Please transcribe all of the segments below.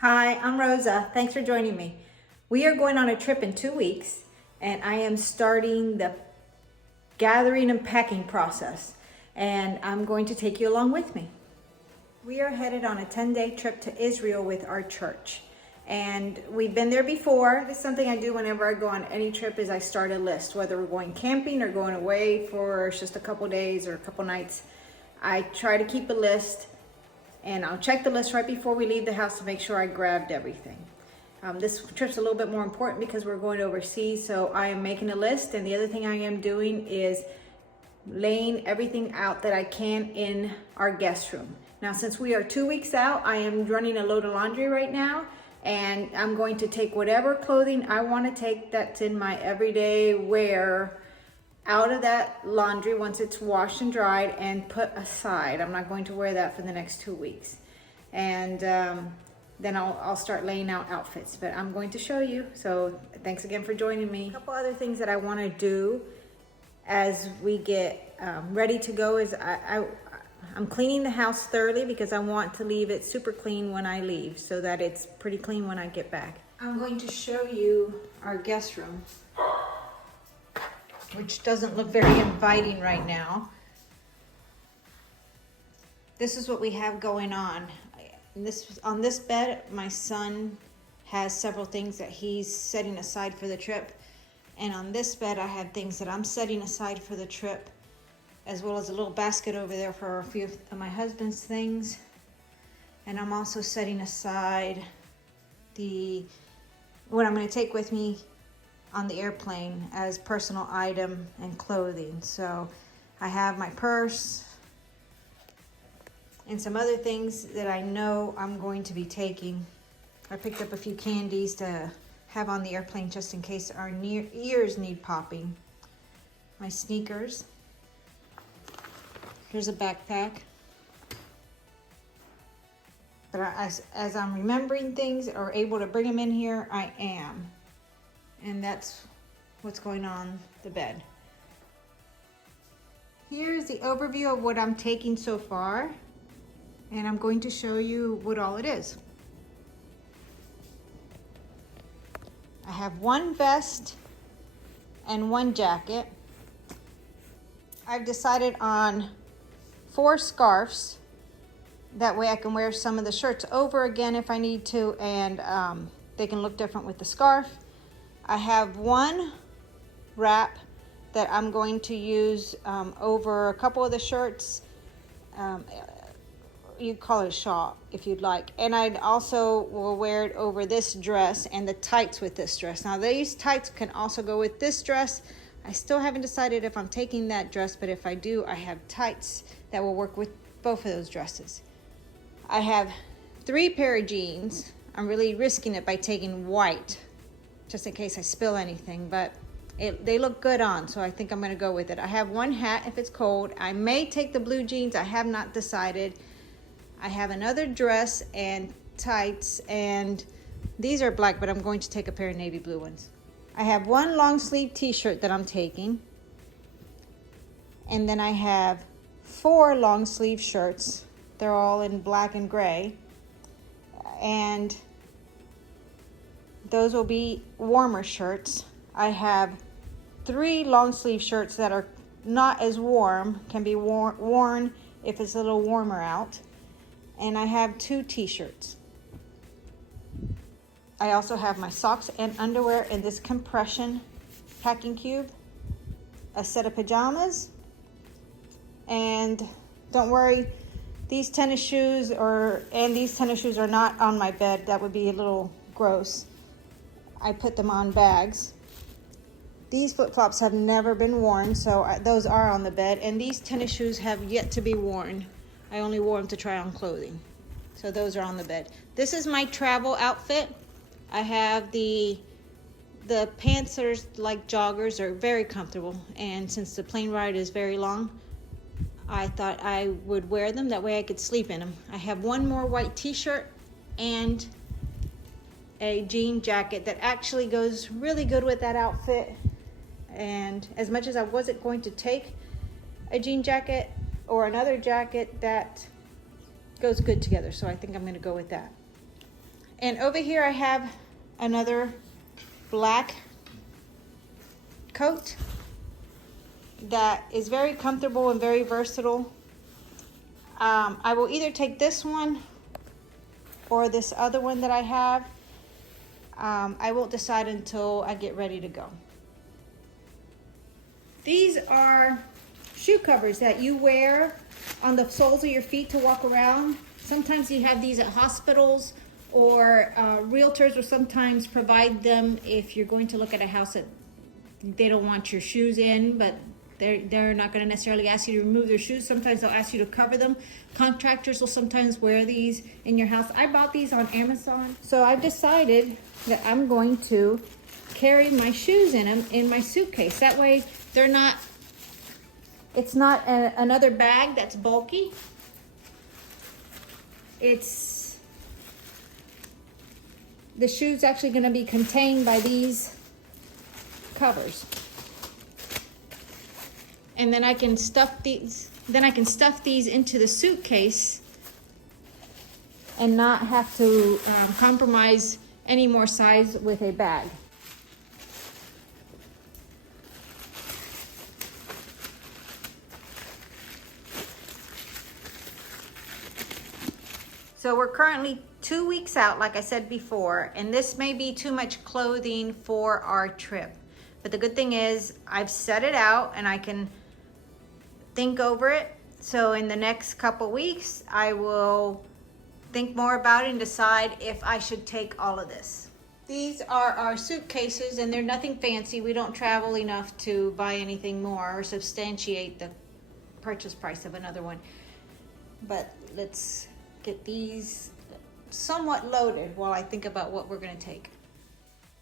Hi, I'm Rosa. Thanks for joining me. We are going on a trip in 2 weeks, and I am starting the gathering and packing process, and I'm going to take you along with me. We are headed on a 10-day trip to Israel with our church, and we've been there before. This is something I do whenever I go on any trip is I start a list, whether we're going camping or going away for just a couple days or a couple nights. I try to keep a list, and I'll check the list right before we leave the house to make sure I grabbed everything. This trip's a little bit more important because we're going overseas, so I am making a list, and the other thing I am doing is laying everything out that I can in our guest room. Now, since we are 2 weeks out, I am running a load of laundry right now, and I'm going to take whatever clothing I want to take that's in my everyday wear out of that laundry once it's washed and dried and put aside. I'm not going to wear that for the next 2 weeks. And then I'll start laying out outfits, but I'm going to show you. So thanks again for joining me. A couple other things that I want to do as we get ready to go is I'm cleaning the house thoroughly because I want to leave it super clean when I leave so that it's pretty clean when I get back. I'm going to show you our guest room, which doesn't look very inviting right now. This is what we have going on. On this bed, my son has several things that he's setting aside for the trip. And on this bed, I have things that I'm setting aside for the trip, as well as a little basket over there for a few of my husband's things. And I'm also setting aside what I'm gonna take with me on the airplane as personal item and clothing. So I have my purse and some other things that I know I'm going to be taking. I picked up a few candies to have on the airplane just in case our ears need popping. My sneakers. Here's a backpack. But as I'm remembering things or able to bring them in here, I am. And that's what's going on the bed. Here's the overview of what I'm taking so far, and I'm going to show you what all it is. I have one vest and one jacket. I've decided on 4 scarves. That way I can wear some of the shirts over again if I need to, and they can look different with the scarf. I have one wrap that I'm going to use over a couple of the shirts. You call it a shawl if you'd like. And I also will wear it over this dress and the tights with this dress. Now these tights can also go with this dress. I still haven't decided if I'm taking that dress, but if I do, I have tights that will work with both of those dresses. I have 3 pair of jeans. I'm really risking it by taking white, just in case I spill anything, but they look good on, so I think I'm gonna go with it. I have 1 hat if it's cold. I may take the blue jeans, I have not decided. I have another dress and tights, and these are black, but I'm going to take a pair of navy blue ones. I have 1 long sleeve t-shirt that I'm taking, and then I have 4 long sleeve shirts. They're all in black and gray, and those will be warmer shirts. I have 3 long sleeve shirts that are not as warm, can be worn if it's a little warmer out. And I have 2 t-shirts. I also have my socks and underwear in this compression packing cube, a set of pajamas, and don't worry, these tennis shoes are not on my bed. That would be a little gross. I put them on bags. These flip-flops have never been worn, so those are on the bed, and these tennis shoes have yet to be worn. I only wore them to try on clothing. So those are on the bed. This is my travel outfit. I have the pants are like joggers, are very comfortable. And since the plane ride is very long, I thought I would wear them. That way I could sleep in them. I have 1 more white t-shirt and a jean jacket that actually goes really good with that outfit. And as much as I wasn't going to take a jean jacket or another jacket, that goes good together, so I think I'm going to go with that. And over here I have another black coat that is very comfortable and very versatile. I will either take this one or this other one that I have. I won't decide until I get ready to go. These are shoe covers that you wear on the soles of your feet to walk around. Sometimes you have these at hospitals, or realtors will sometimes provide them if you're going to look at a house that they don't want your shoes in, but they're not going to necessarily ask you to remove their shoes. Sometimes they'll ask you to cover them. Contractors will sometimes wear these in your house. I bought these on Amazon. So I've decided that I'm going to carry my shoes in them in my suitcase. That way it's not another bag that's bulky. The shoe's actually going to be contained by these covers. And then I can stuff these into the suitcase and not have to compromise any more size with a bag. So we're currently 2 weeks out, like I said before, and this may be too much clothing for our trip. But the good thing is I've set it out and I can think over it. So in the next couple weeks, I will think more about it and decide if I should take all of this. These are our suitcases, and they're nothing fancy. We don't travel enough to buy anything more or substantiate the purchase price of another one. But let's get these somewhat loaded while I think about what we're going to take.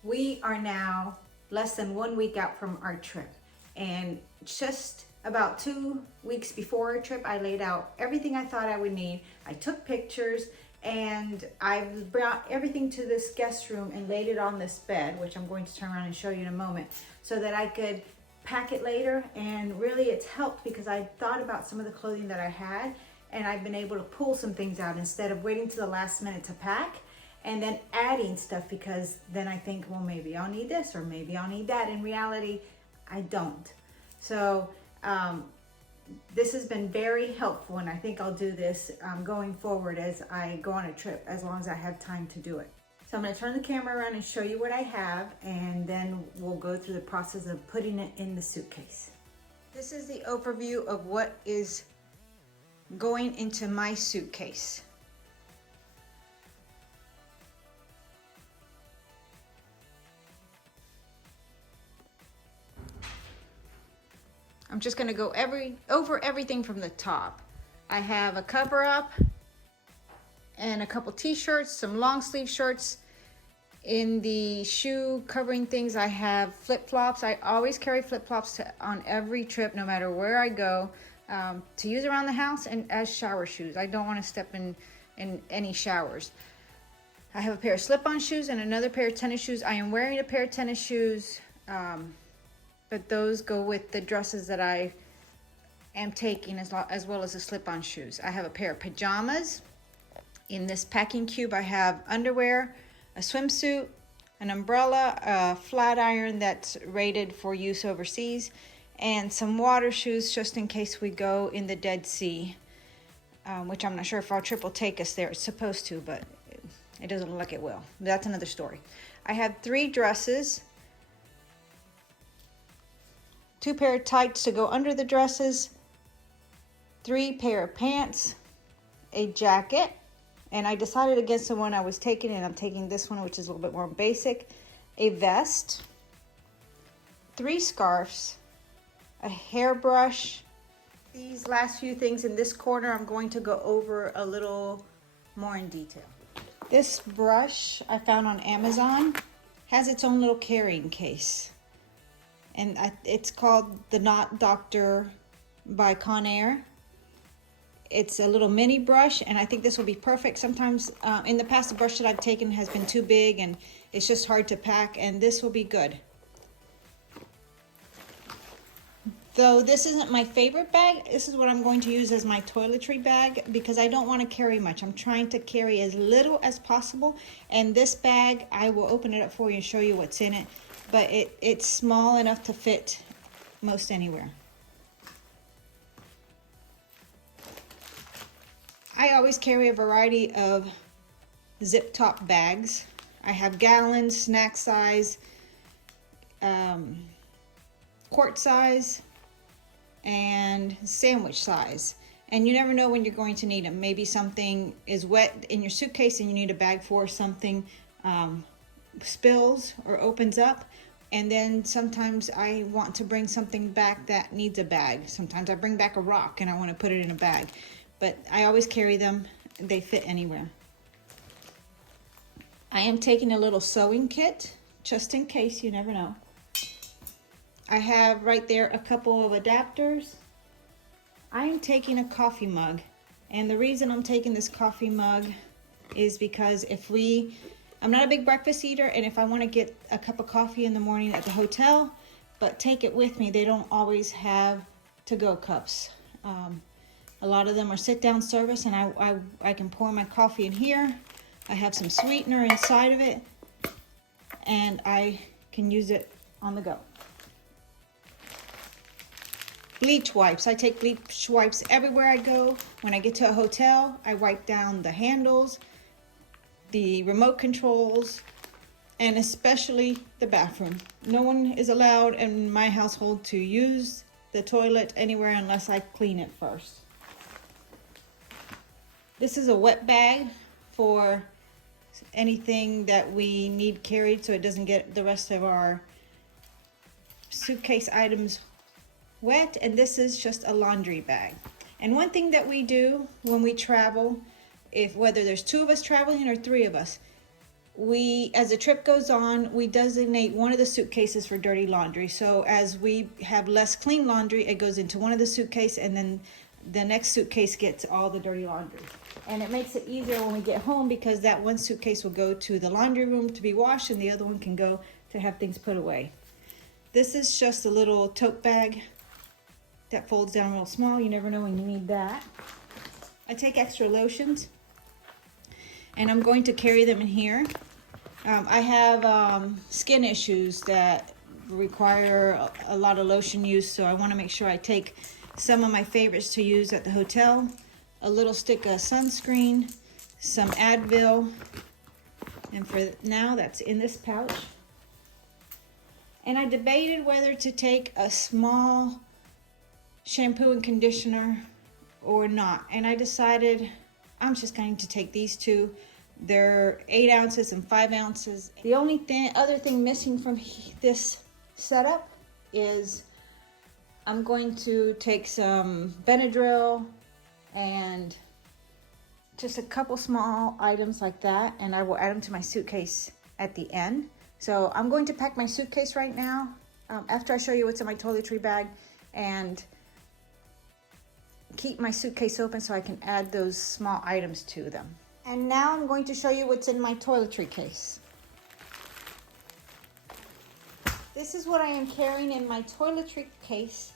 We are now less than 1 week out from our trip, and just about 2 weeks before our trip, I laid out everything I thought I would need. I took pictures, and I brought everything to this guest room and laid it on this bed, which I'm going to turn around and show you in a moment, so that I could pack it later. And really it's helped because I thought about some of the clothing that I had, and I've been able to pull some things out instead of waiting to the last minute to pack and then adding stuff, because then I think, well, maybe I'll need this or maybe I'll need that. In reality, I don't. So this has been very helpful, and I think I'll do this going forward as I go on a trip, as long as I have time to do it. So I'm going to turn the camera around and show you what I have, and then we'll go through the process of putting it in the suitcase. This is the overview of what is going into my suitcase. I'm just going to go over everything from the top. I have a cover up and a couple t-shirts, some long sleeve shirts. In the shoe covering things, I have flip-flops. I always carry flip-flops on every trip, no matter where I go, to use around the house and as shower shoes. I don't want to step in any showers. I have a pair of slip-on shoes and another pair of tennis shoes. I am wearing a pair of tennis shoes, but those go with the dresses that I am taking, as well as the slip-on shoes. I have a pair of pajamas. In this packing cube, I have underwear, a swimsuit, an umbrella, a flat iron that's rated for use overseas, and some water shoes just in case we go in the Dead Sea, which I'm not sure if our trip will take us there. It's supposed to, but it doesn't look like it will. That's another story. I have 3 dresses, 2 pair of tights to go under the dresses, 3 pair of pants, a jacket, and I decided against the one I was taking, and I'm taking this one, which is a little bit more basic, a vest, 3 scarves, a hairbrush. These last few things in this corner I'm going to go over a little more in detail. This brush I found on Amazon has its own little carrying case, and it's called the Knot Doctor by Conair. It's a little mini brush, and I think this will be perfect. Sometimes in the past, the brush that I've taken has been too big and it's just hard to pack, and this will be good. Though this isn't my favorite bag, this is what I'm going to use as my toiletry bag because I don't want to carry much. I'm trying to carry as little as possible. And this bag, I will open it up for you and show you what's in it. But it's small enough to fit most anywhere. I always carry a variety of zip top bags. I have gallon, snack size, quart size, and sandwich size. And you never know when you're going to need them. Maybe something is wet in your suitcase and you need a bag for something spills or opens up. And then sometimes I want to bring something back that needs a bag. Sometimes I bring back a rock and I want to put it in a bag. But I always carry them. They fit anywhere. I am taking a little sewing kit just in case, you never know. I have right there a couple of adapters. I am taking a coffee mug, and the reason I'm taking this coffee mug is because I'm not a big breakfast eater, and if I want to get a cup of coffee in the morning at the hotel, but take it with me, they don't always have to-go cups. A lot of them are sit-down service, and I can pour my coffee in here. I have some sweetener inside of it, and I can use it on the go. Bleach wipes. I take bleach wipes everywhere I go. When I get to a hotel, I wipe down the handles, the remote controls, and especially the bathroom. No one is allowed in my household to use the toilet anywhere unless I clean it first. This is a wet bag for anything that we need carried so it doesn't get the rest of our suitcase items wet. And this is just a laundry bag. And one thing that we do when we travel, whether there's 2 of us traveling or 3 of us, as the trip goes on, we designate one of the suitcases for dirty laundry. So as we have less clean laundry, it goes into one of the suitcases, and then the next suitcase gets all the dirty laundry. And it makes it easier when we get home because that one suitcase will go to the laundry room to be washed and the other one can go to have things put away. This is just a little tote bag that folds down real small. You never know when you need that. I take extra lotions and I'm going to carry them in here. I have skin issues that require a lot of lotion use, so I want to make sure I take some of my favorites to use at the hotel. A little stick of sunscreen, some Advil, and for now that's in this pouch. And I debated whether to take a small shampoo and conditioner or not, and I decided I'm just going to take these 2. They're 8 ounces and 5 ounces. The only other thing missing from this setup is I'm going to take some Benadryl and just a couple small items like that, and I will add them to my suitcase at the end. So I'm going to pack my suitcase right now after I show you what's in my toiletry bag, and keep my suitcase open so I can add those small items to them. And now I'm going to show you what's in my toiletry case. This is what I am carrying in my toiletry case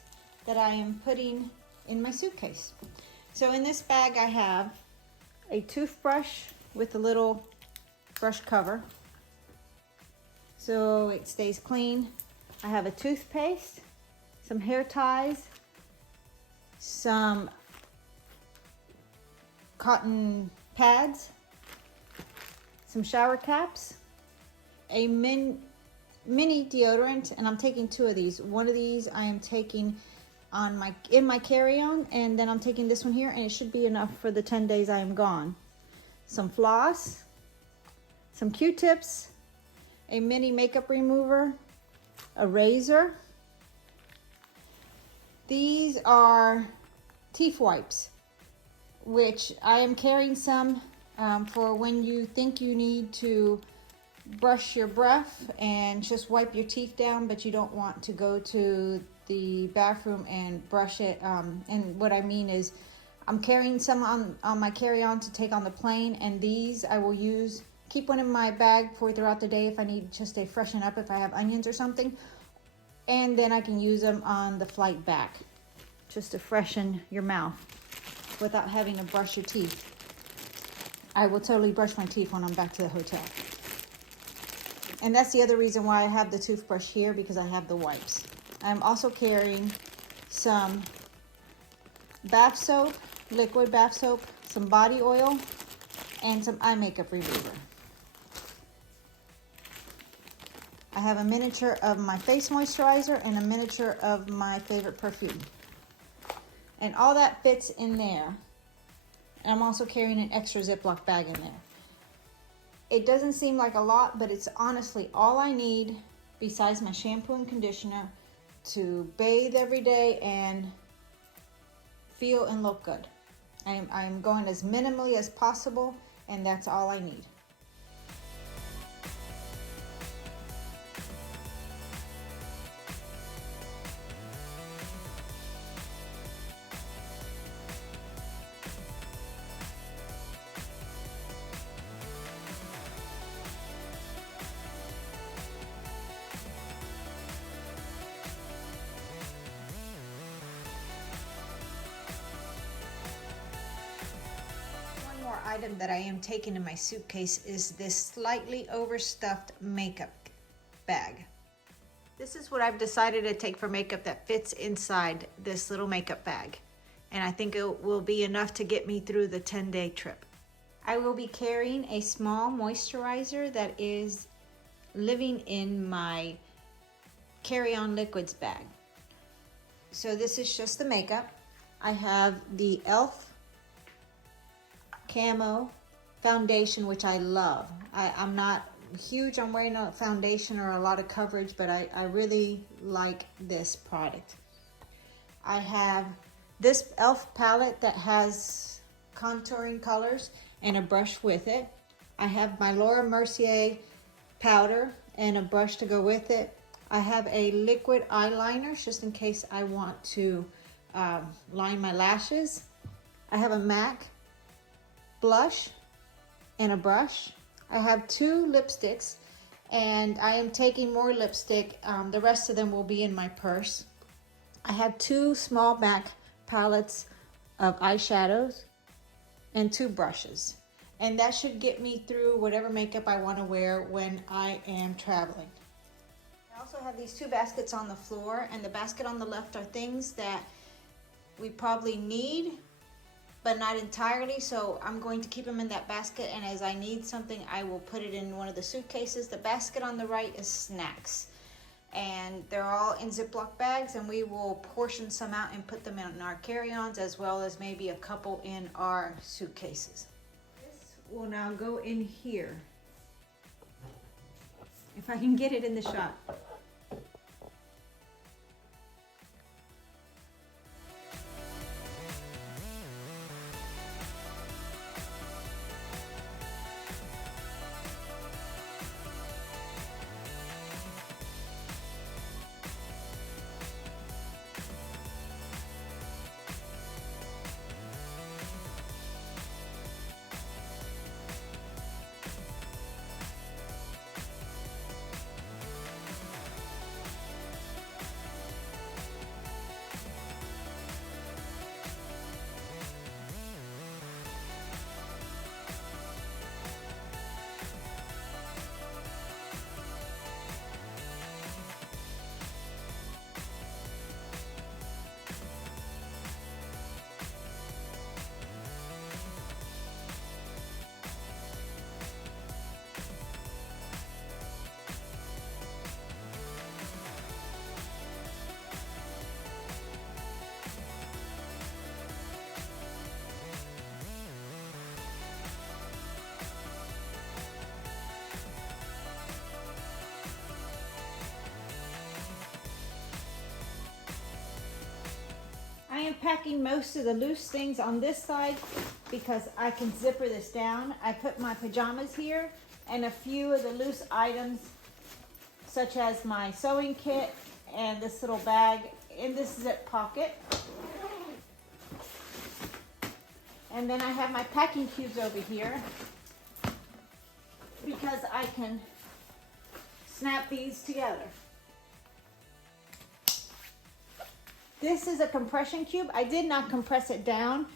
that I am putting in my suitcase. So in this bag I have a toothbrush with a little brush cover so it stays clean. I have a toothpaste, some hair ties, some cotton pads, some shower caps, a mini deodorant, and I'm taking 2 of these. One of these I am taking in my carry-on, and then I'm taking this one here, and it should be enough for the 10 days I am gone. Some floss, some Q-tips, a mini makeup remover, a razor. These are teeth wipes, which I am carrying some for when you think you need to brush your breath and just wipe your teeth down, but you don't want to go to the bathroom and brush it. And what I mean is I'm carrying some on my carry-on to take on the plane, and these I will keep one in my bag for throughout the day if I need just to freshen up, if I have onions or something. And then I can use them on the flight back, just to freshen your mouth without having to brush your teeth. I will totally brush my teeth when I'm back to the hotel. And that's the other reason why I have the toothbrush here, because I have the wipes. I'm also carrying some bath soap, liquid bath soap, some body oil, and some eye makeup remover. I have a miniature of my face moisturizer and a miniature of my favorite perfume. And all that fits in there. And I'm also carrying an extra Ziploc bag in there. It doesn't seem like a lot, but it's honestly all I need besides my shampoo and conditioner to bathe every day and feel and look good. I'm going as minimally as possible, and that's all I need. Item that I am taking in my suitcase is this slightly overstuffed makeup bag. This is what I've decided to take for makeup that fits inside this little makeup bag. And I think it will be enough to get me through the 10-day trip. I will be carrying a small moisturizer that is living in my carry-on liquids bag. So this is just the makeup. I have the e.l.f. Camo foundation, which I love. I'm not huge on wearing a foundation or a lot of coverage, but I really like this product. I have this e.l.f. palette that has contouring colors and a brush with it. I have my Laura Mercier powder and a brush to go with it. I have a liquid eyeliner just in case I want to line my lashes. I have a MAC blush and a brush. I have 2 lipsticks, and I am taking more lipstick. The rest of them will be in my purse. I have 2 small MAC palettes of eyeshadows and 2 brushes. And that should get me through whatever makeup I want to wear when I am traveling. I also have these 2 baskets on the floor, and the basket on the left are things that we probably need, but not entirely, so I'm going to keep them in that basket, and as I need something, I will put it in one of the suitcases. The basket on the right is snacks, and they're all in Ziploc bags, and we will portion some out and put them in our carry-ons, as well as maybe a couple in our suitcases. This will now go in here, if I can get it in the shot. I am packing most of the loose things on this side because I can zipper this down. I put my pajamas here and a few of the loose items such as my sewing kit and this little bag in this zip pocket. And then I have my packing cubes over here because I can snap these together. This is a compression cube. I did not compress it down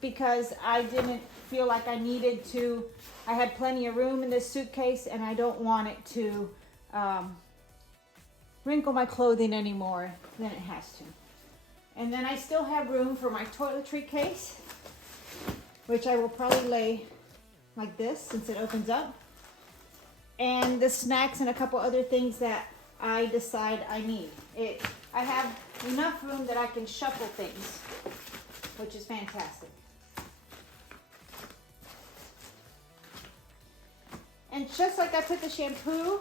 because I didn't feel like I needed to. I had plenty of room in this suitcase and I don't want it to wrinkle my clothing any more than it has to. And then I still have room for my toiletry case, which I will probably lay like this since it opens up. And the snacks and a couple other things that I decide I need. I have enough room that I can shuffle things, which is fantastic. And just like I put the shampoo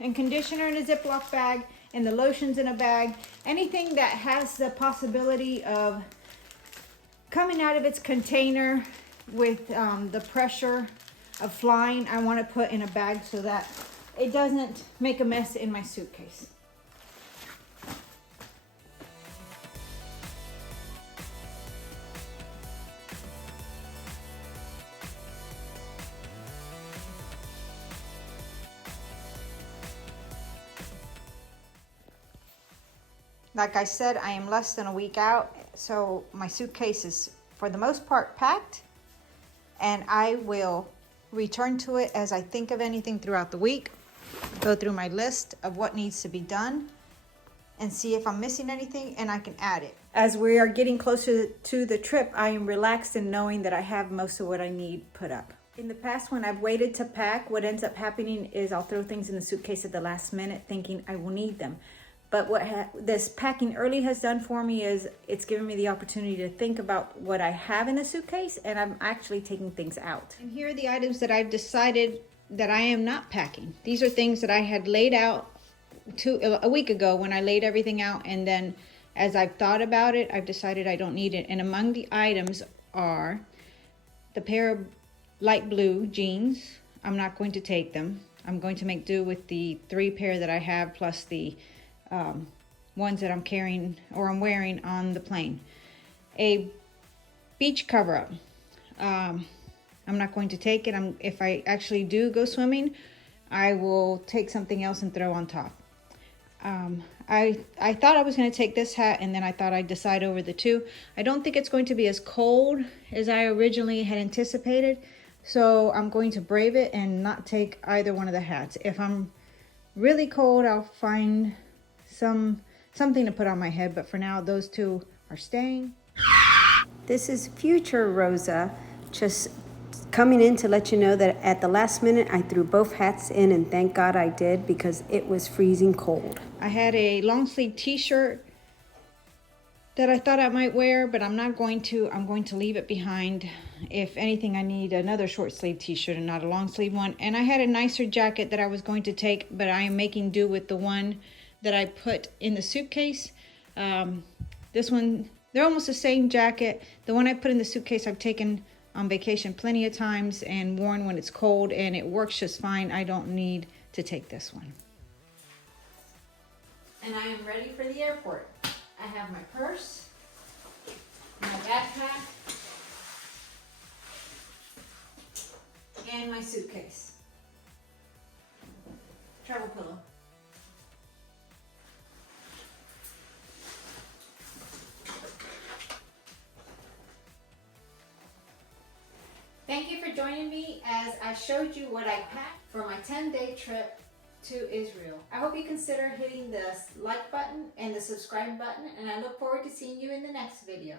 and conditioner in a Ziploc bag and the lotions in a bag, anything that has the possibility of coming out of its container with the pressure of flying, I want to put in a bag so that it doesn't make a mess in my suitcase. Like I said, I am less than a week out, so my suitcase is for the most part packed, and I will return to it as I think of anything throughout the week, go through my list of what needs to be done, and see if I'm missing anything and I can add it. As we are getting closer to the trip, I am relaxed in knowing that I have most of what I need put up. In the past, when I've waited to pack, what ends up happening is I'll throw things in the suitcase at the last minute thinking I will need them. But what this packing early has done for me is it's given me the opportunity to think about what I have in the suitcase, and I'm actually taking things out. And here are the items that I've decided that I am not packing. These are things that I had laid out a week ago when I laid everything out, and then as I've thought about it, I've decided I don't need it. And among the items are the pair of light blue jeans. I'm not going to take them. I'm going to make do with the 3 pair that I have plus the ones that I'm carrying or I'm wearing on the plane. A beach cover-up. I'm not going to take it. If I actually do go swimming, I will take something else and throw on top. I thought I was going to take this hat, and then I thought I'd decide over the two. I don't think it's going to be as cold as I originally had anticipated, so I'm going to brave it and not take either one of the hats. If I'm really cold, I'll find something to put on my head, but for now those two are staying. This is future Rosa, just coming in to let you know that at the last minute I threw both hats in, and thank God I did because it was freezing cold. I had a long sleeve t-shirt that I thought I might wear, but I'm not going to. I'm going to leave it behind. If anything, I need another short sleeve t-shirt and not a long sleeve one. And I had a nicer jacket that I was going to take, but I am making do with the one that I put in the suitcase. This one, they're almost the same jacket. The one I put in the suitcase I've taken on vacation plenty of times and worn when it's cold, and it works just fine. I don't need to take this one. And I am ready for the airport. I have my purse, my backpack, and my suitcase. Travel pillow. Thank you for joining me as I showed you what I packed for my 10-day trip to Israel. I hope you consider hitting the like button and the subscribe button, and I look forward to seeing you in the next video.